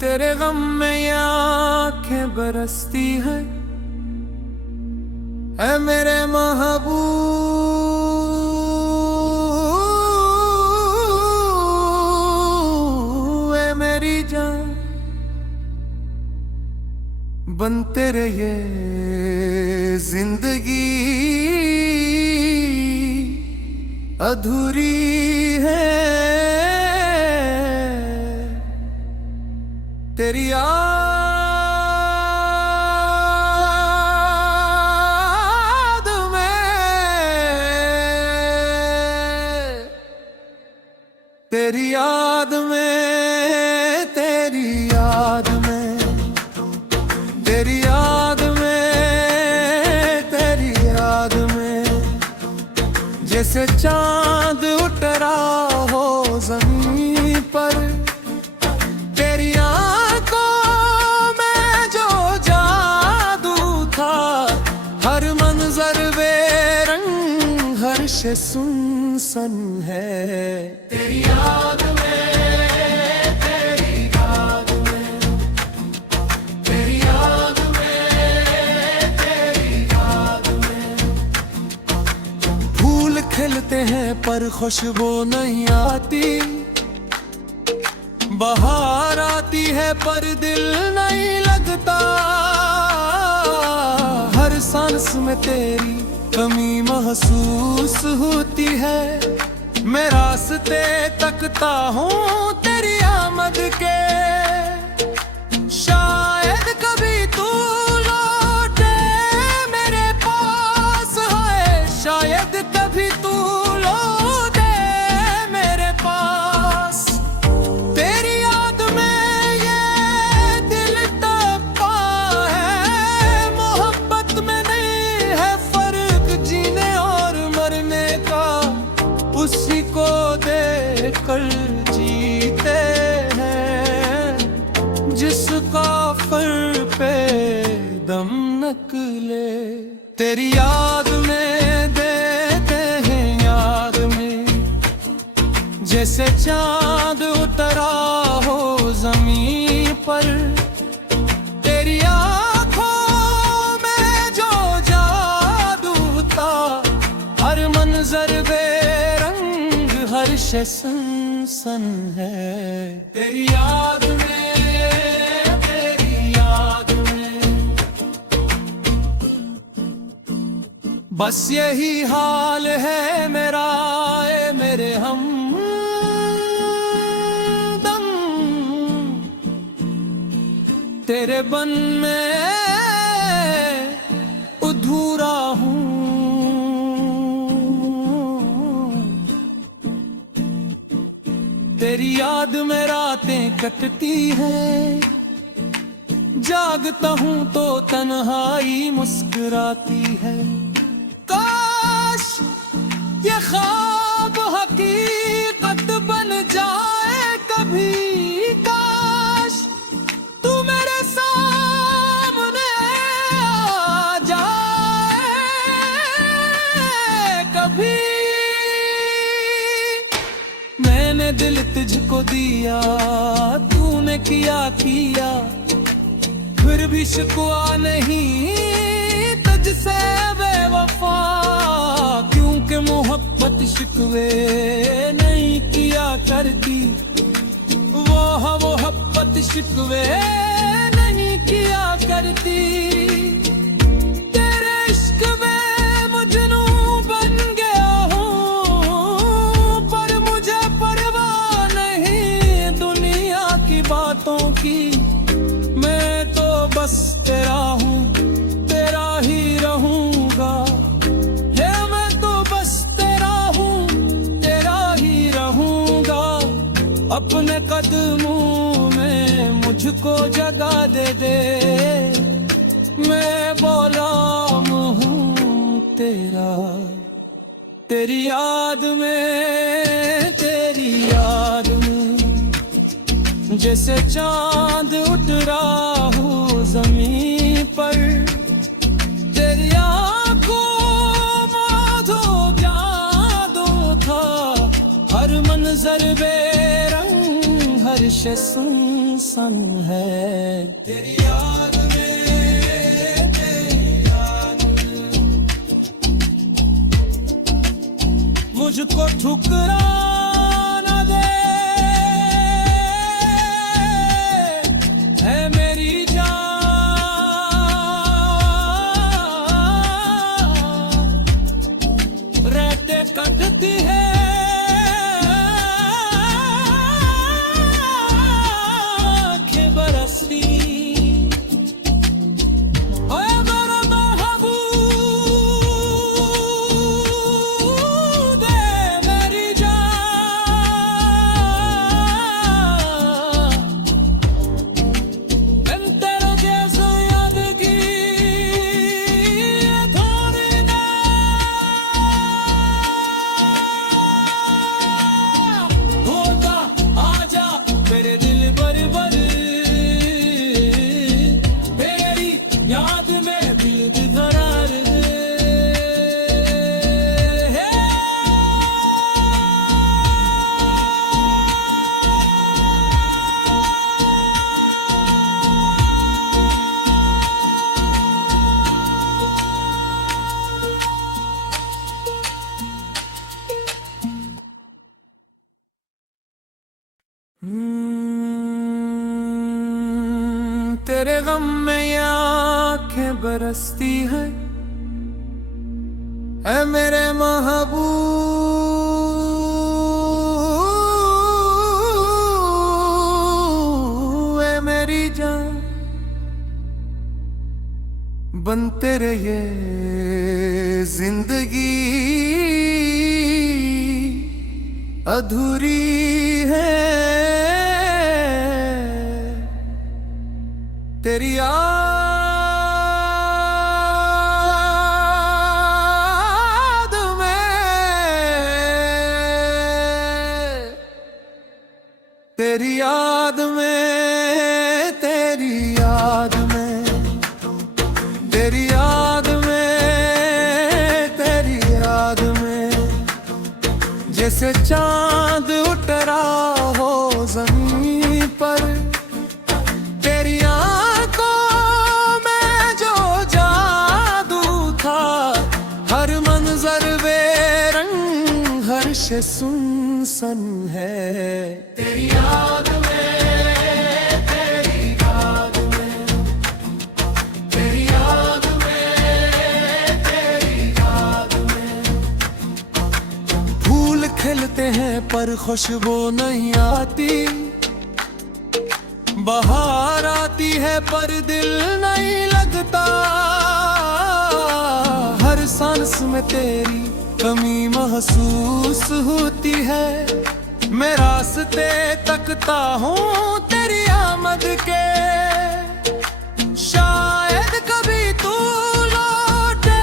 तेरे गम में ये आंखें बरसती हैं, ऐ मेरे महबूब, ऐ मेरी जान, बनते रहिए जिंदगी अधूरी है तेरी याद में, तेरी याद में, तेरी याद में, तेरी याद में, तेरी याद में, जैसे चांद उतरा हो ज़मीन पर, तेरी आंखों में जो जादू था, हर मंजर बेरंग, हर शे सुनसन है तेरी याद में, तेरी याद में, तेरी याद में, तेरी याद में। फूल खिलते हैं पर खुशबू नहीं आती, बहार आती है पर दिल नहीं लगता, हर सांस में तेरी कमी महसूस होती है, मैं रास्ते तकता हूँ तेरी आमद के, शायद कभी तू लौटे मेरे पास, है शायद कभी तू लौटे मेरे पास, तेरी याद में ये दिल तपा है, मोहब्बत में नहीं है फर्क जीने और मरने का, उसी को देखकर जीते हैं जिसका फर पे दम निकले, तेरी याद में देते हैं याद में, जैसे चांद उतरा हो ज़मीन पर, तेरी आंखों में जो जादू था, हर मंजर बेरंग, हर शे सुनसन है तेरी याद में, तेरी याद में। बस यही हाल है मेरा, ए मेरे हमदम, तेरे बन में अधूरा हूँ, तेरी याद में रातें कटती हैं, जागता हूँ तो तन्हाई मुस्कुराती है, काश ये ख्वाब हकीकत बन जाए कभी, काश तू मेरे सामने आ जाए कभी, मैंने दिल तुझको दिया, तूने किया किया, फिर भी शिकवा नहीं तुझसे बेवफा, क्योंकि मोहब्बत शिकवे नहीं किया करती, वो मोहब्बत शिकवे नहीं किया करती, तेरे इश्क में मजनू बन गया हूँ, पर मुझे परवाह नहीं दुनिया की बातों की, मैं तो बस तेरा हूँ, तेरा ही रहूंगा, ये मैं तो बस तेरा हूँ, तेरा ही रहूंगा, अपने कदमों में मुझको जगह दे दे, मैं गुलाम हूँ तेरा, तेरी याद में, तेरी याद में, जैसे चांद उतरा हो ज़मीन पर, तेरी आंखों में जो जादू था, हर मंजर बेरंग हर्ष सुनसान है। तेरी याद में, तेरी याद में मुझको ठुकरा न दे, है मेरी जान रहते कटती है। तेरे गम में ये आँखें बरसती हैं, ऐ मेरे महबूब, ऐ मेरी जान, बनते रहे जिंदगी अधूरी है। तेरी याद में, तेरी याद में, तेरी याद में, तेरी याद में, तेरी याद में जैसे चांद उतरा हो जमीन पर। तेरी हर्ष सुनसान है। तेरी याद में, तेरी याद में, तेरी याद में, तेरी याद में फूल खिलते हैं पर खुशबू नहीं आती, बहार आती है पर दिल नहीं लगता। हर सांस में तेरी कमी महसूस होती है, मैं रास्ते तकता हूँ तेरी आमद के। शायद कभी तू लौटे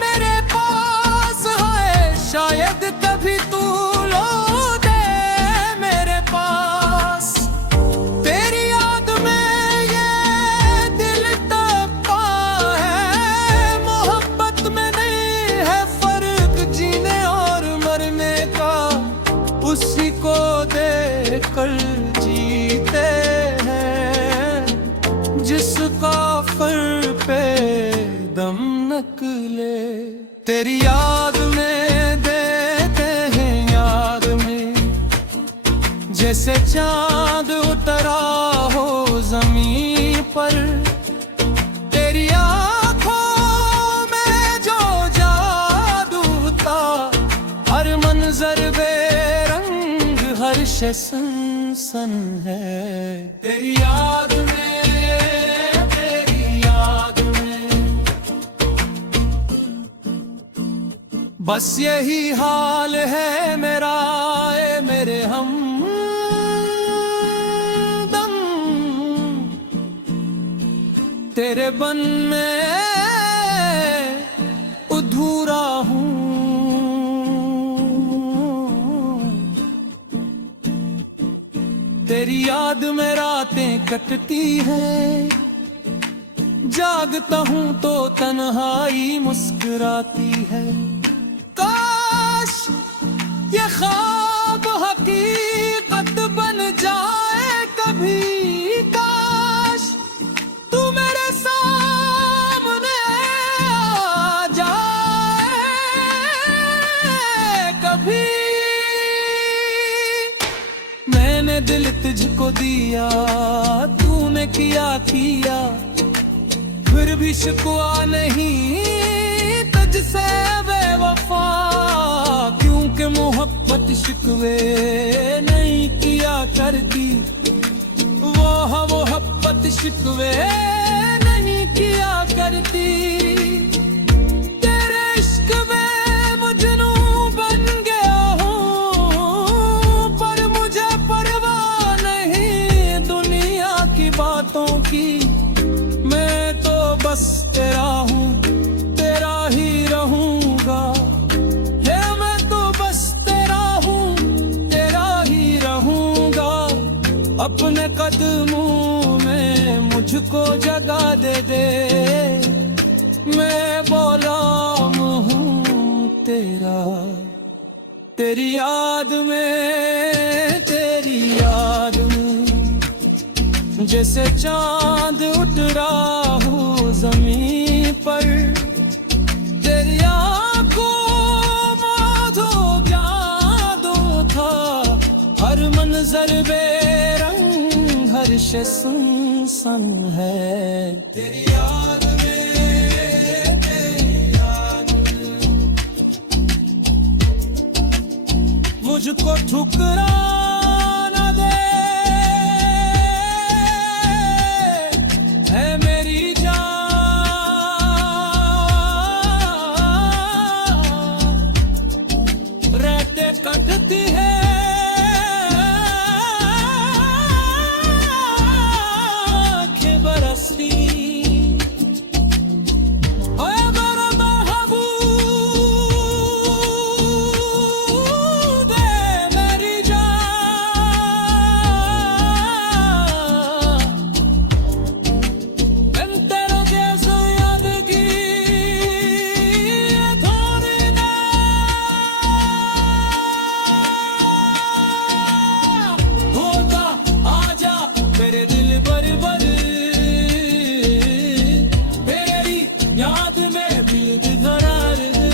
मेरे पास, है शायद कभी तू लौटे मेरे पास। तेरी याद में ये दिल तपता है, मोहब्बत में नहीं है जीने और मरने का, उसी को देखकर जीते हैं जिसका फर पे दम नकले। तेरी याद में देते हैं याद में, जैसे चांद उतरा हो जमीन पर। तेरी हर्ष सुनसान है। तेरी याद में, तेरी याद में बस यही हाल है मेरा, ए मेरे हमदम, तेरे बन में अधूरा हूँ। तेरी याद में रातें कटती हैं, जागता हूँ तो तन्हाई मुस्कुराती है। काश ये ख्वाब हक हकीकत बन जाए कभी, काश तू मेरे सामने आ जाए कभी। मैंने दिल तुझको दिया, तूने किया किया, फिर भी शिकवा नहीं तुझसे बेवफा। क्योंकि मोहब्बत शिकवे नहीं किया करती, वो मोहब्बत शिकवे नहीं किया करती। तेरे इश्क में मजनू बन गया हूँ, पर मुझे परवाह नहीं दुनिया की बातों की। मैं तो बस तेरा हूँ, तेरा ही रहूंगा। ये मैं तो बस तेरा हूँ, तेरा ही रहूंगा। अपने कदमों में मुझको जगा दे दे, मैं गुलाम हूँ तेरा। तेरी याद में, तेरी याद में, जैसे चांद उठ रहा हूँ जमीन पर। तेरी आँखों माधो जादू था, हर मंजर बेरंग, हर शे सुनसान है। तेरी याद में, तेरी याद में, मुझको ठुकरा न दे, है मेरी जान। रहते कटती है आँखें बरसती, ओए मेरा महबूब है मेरी जान। मैं तेरा जैसा यादगी थोड़ी ना होता। आजा मेरे दिल भर भर, मेरी याद में दिल बेकरार है।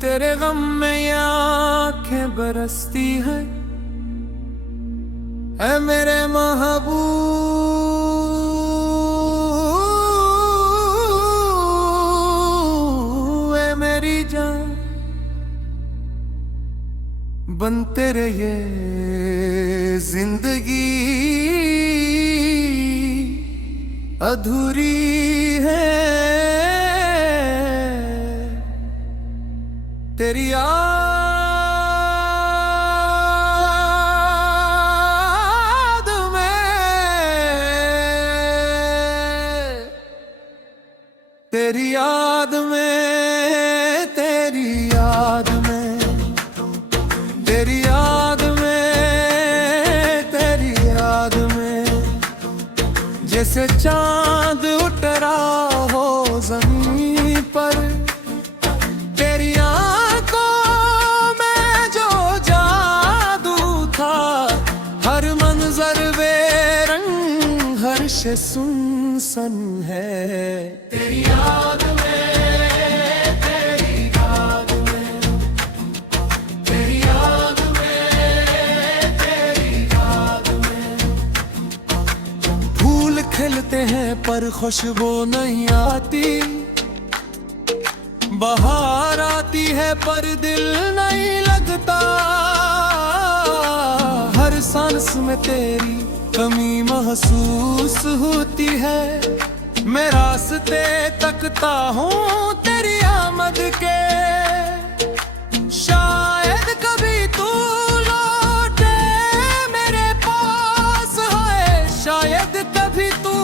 तेरे गम में ये आँखें बरसती हैं, ऐ मेरे महबूब, ऐ मेरी जान। बनते रहिए जिंदगी अधूरी है। तेरी याद में, तेरी याद में, तेरी याद में, तेरी याद में, तेरी याद में, जैसे चांद उठ रहा हो जमीन पर। तेरी हर मंजर बेरंग, हर शे सुनसान है। तेरी याद में, तेरी याद में, तेरी याद में, तेरी याद में। फूल खिलते हैं पर खुशबू नहीं आती, बहार आती है पर दिल नहीं लगता। हर सांस में तेरी कमी महसूस होती है, मैं रास्ते तकता हूँ तेरी आमद के। शायद कभी तू लौटे मेरे पास, है शायद कभी तू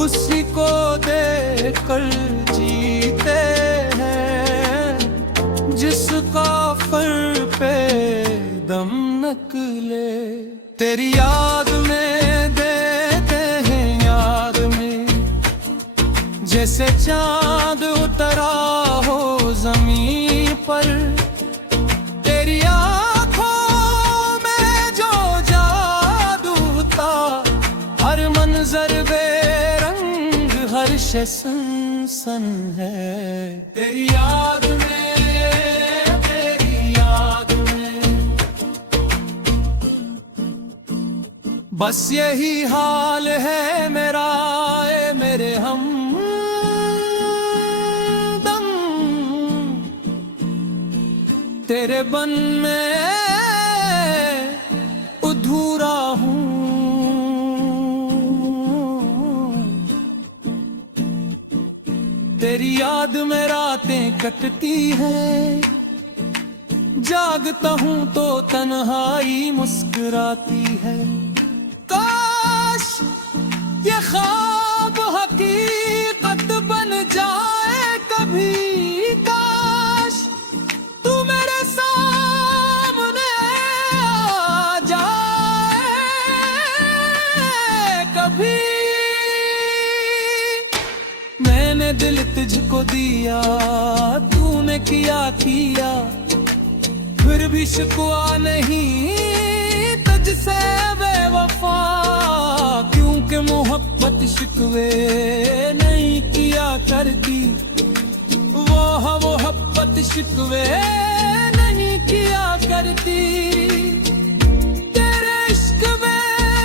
उसी को देकर जीते हैं, जिसका फर पे दम निकले। तेरी याद में देते हैं याद में, जैसे चांद उतरा हो जमीन पर। तेरी आँखों में जो जादू था, हर मंजर बेरंग, हर शे सन है। तेरी याद में, तेरी याद में, बस यही हाल है मेरा, ए मेरे हमदम। तेरे बन में अधूरा हूँ, तेरी याद में रातें कटती हैं, जागता हूँ तो तन्हाई मुस्कुराती है। काश ये ख्वाब हकीकत बन जाए कभी, काश तू मेरे सामने आ जाए कभी। मैंने दिल तुझको दिया, तूने किया किया, फिर भी शिकवा नहीं तुझसे बेवफा। क्योंकि मोहब्बत शिकवे नहीं किया करती, वो मोहब्बत शिकवे नहीं किया करती। तेरे इश्क में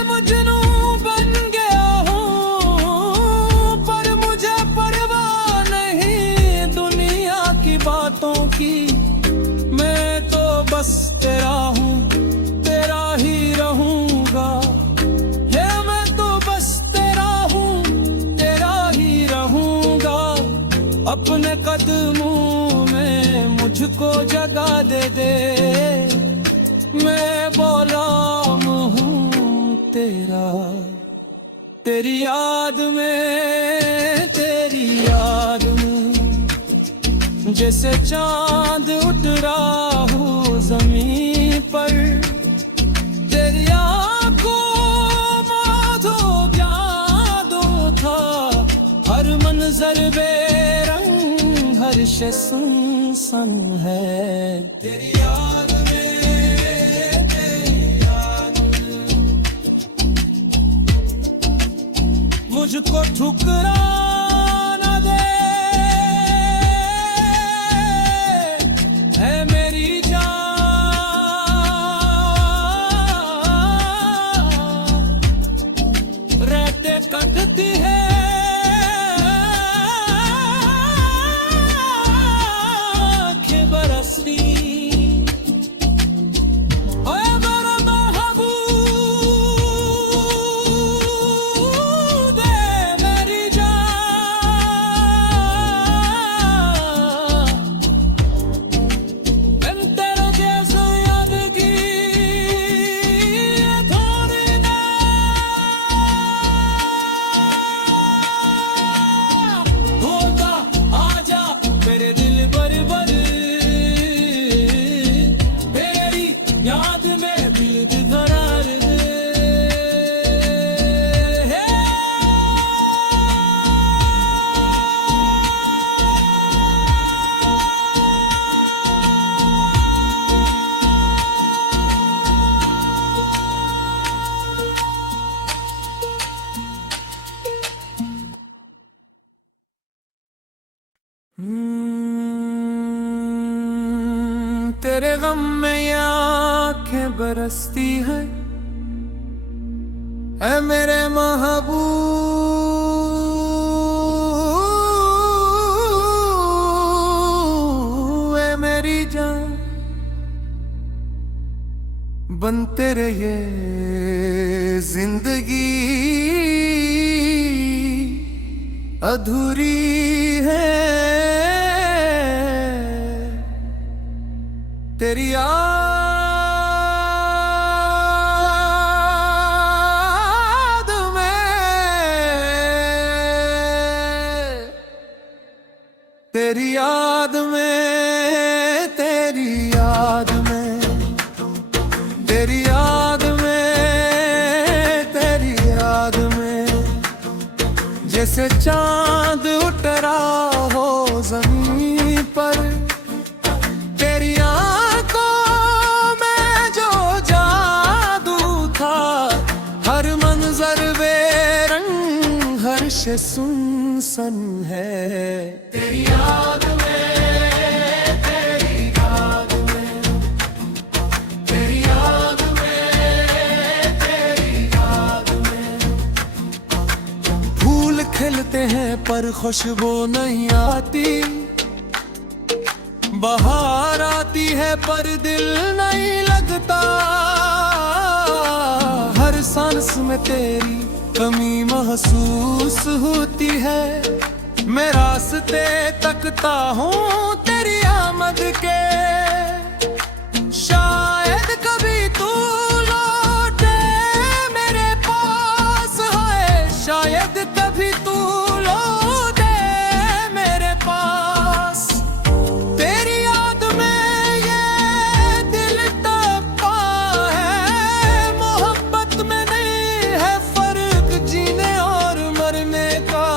मजनू बन गया हूँ, पर मुझे परवाह नहीं दुनिया की बातों की। मैं तो बस तेरा हूँ, तेरा ही रहूंगा। ये मैं तो बस तेरा हूँ, तेरा ही रहूंगा। अपने कदमों में मुझको जगा दे दे, मैं गुलाम हूँ तेरा। तेरी याद में, तेरी याद में, जैसे चांद उतरा हो जमीन पर। तेरी आँखों में जो जादू था, हर मंजर बेरंग, हर शे सन है। तेरी याद में, तेरी याद में, मुझको ठुकरा न दे, है मेरी जान। रहते कटती है आँखें बरसती, ओए मेरा महबूब है मेरी जान। बिन तेरे जैसे यादगी थोड़ी ना होता। आजा मेरे दिल भर भर, तेरी याद में दिल करार दे। तेरे गम में ये आँखें बरसती हैं, ऐ मेरे महबूब, ऐ मेरी जान। बनते रहे जिंदगी अधूरी है, तेरी याद में तेरी याद में, तेरी याद में, तेरी याद में, तेरी याद में, जैसे चांद उतरा हो जमीन पर। तेरी आंखों में जो जादू था, हर मंजर बेरंग, हर शे सुनसन है। तेरी याद में, तेरी याद में, तेरी याद में, तेरी याद में, फूल खिलते हैं पर खुशबू नहीं आती, बहार आती है पर दिल नहीं लगता। हर सांस में तेरी कमी महसूस होती है, मैं रास्ते तकता हूँ तेरी आमद के। शायद कभी तू लौटे मेरे पास, है शायद कभी तू लौटे मेरे पास। तेरी याद में ये दिल तपा है, मोहब्बत में नहीं है फर्क जीने और मरने का।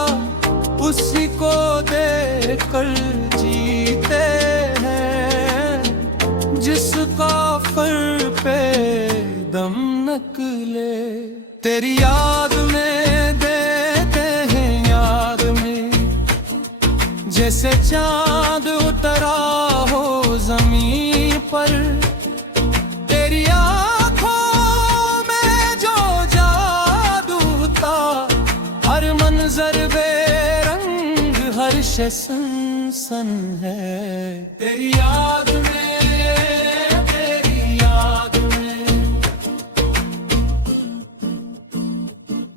उसी को देखकर जीते हैं जिसका फर पे दम निकले। तेरी याद में देते हैं याद में, जैसे चांद उतरा हो जमीन पर। तेरी आंखों में जो जादू था, हर मंजर बेरंग, हर शे सुनसन है। तेरी याद में, तेरी याद में,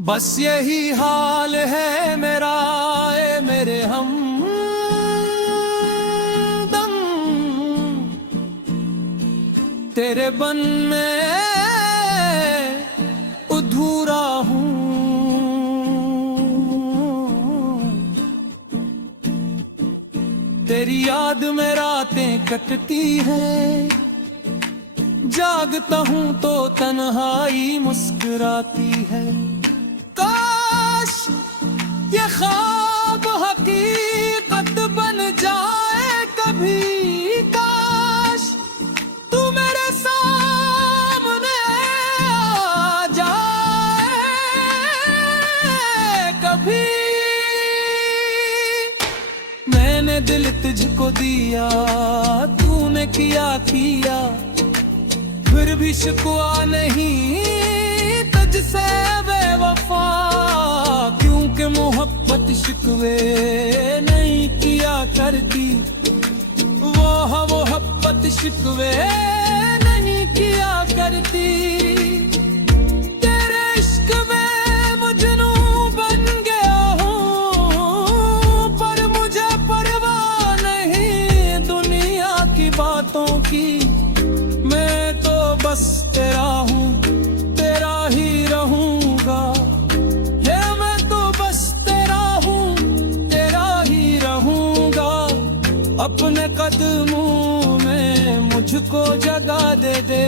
बस यही हाल है मेरा, ए मेरे हमदम। तेरे बन में अधूरा हूँ, तेरी याद में रातें कटती हैं, जागता हूँ तो तन्हाई मुस्कुराती है। काश ये ख्वाब हकीकत बन जाए कभी, काश तू मेरे सामने आ जाए कभी। मैंने दिल तुझको दिया, तूने किया किया, फिर भी शिकवा नहीं तुझसे बेवफा। क्योंकि मोहब्बत शिकवे नहीं किया करती, वो मोहब्बत शिकवे नहीं किया करती। तेरे इश्क में मजनू बन गया हूँ, पर मुझे परवाह नहीं दुनिया की बातों की। मैं तो बस तेरा हूँ, तेरा ही रहूंगा। ये मैं तो बस तेरा हूँ, तेरा ही रहूंगा। अपने कदमों में मुझको जगा दे दे,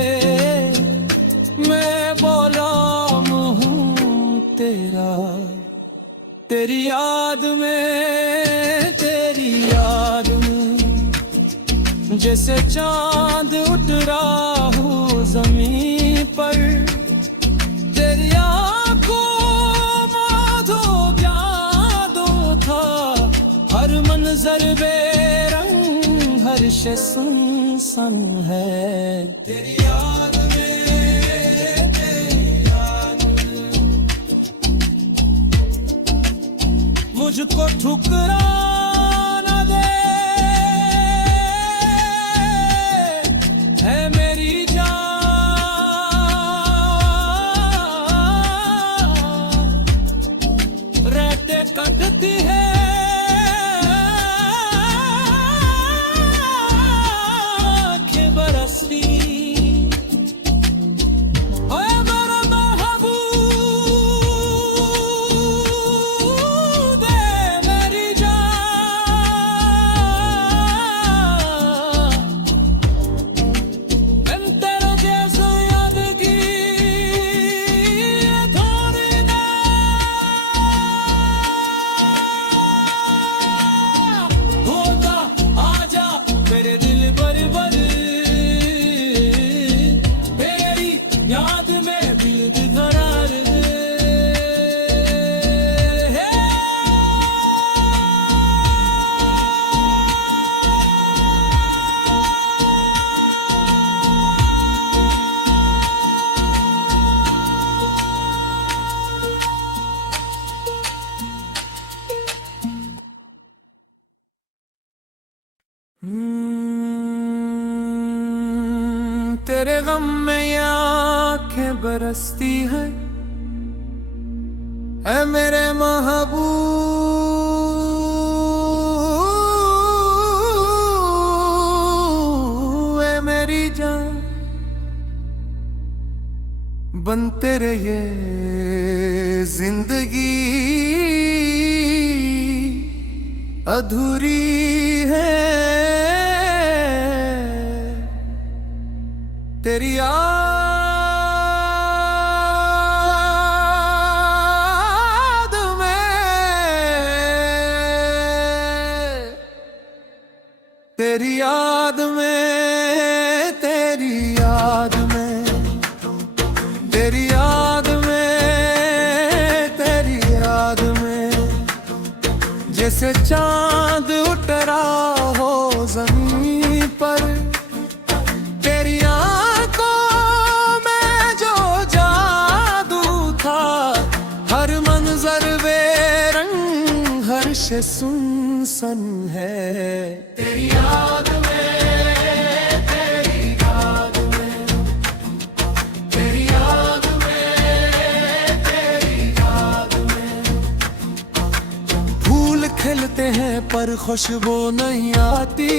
मैं गुलाम हूँ तेरा। तेरी याद में, तेरी याद में, जैसे चांद उतरा हो जमीन पर। तेरी आंखों में जो जादू था, हर मंजर बेरंग, हर शे सुनसन है। तेरी याद में, तेरी याद में, मुझको ठुकरा न दे, है मेरी जान। रहते कटती है आँखें बरसती, मेरी जान। तेरे गम में ये आंखें बरसती हैं, ऐ मेरे महबूब, ऐ मेरी जान, बन तेरे ये जिंदगी अधूरी है। तेरी याद में, तेरी याद में, तेरी याद में, तेरी याद में, तेरी याद में, जैसे चांद उतरा हो जमीन पर, तेरी आंखों में जो जादू था, हर मंजर बेरंग, हर शे सुनसन है। तेरी याद में, तेरी याद में, तेरी याद में, तेरी याद में, फूल खिलते हैं पर खुशबू नहीं आती,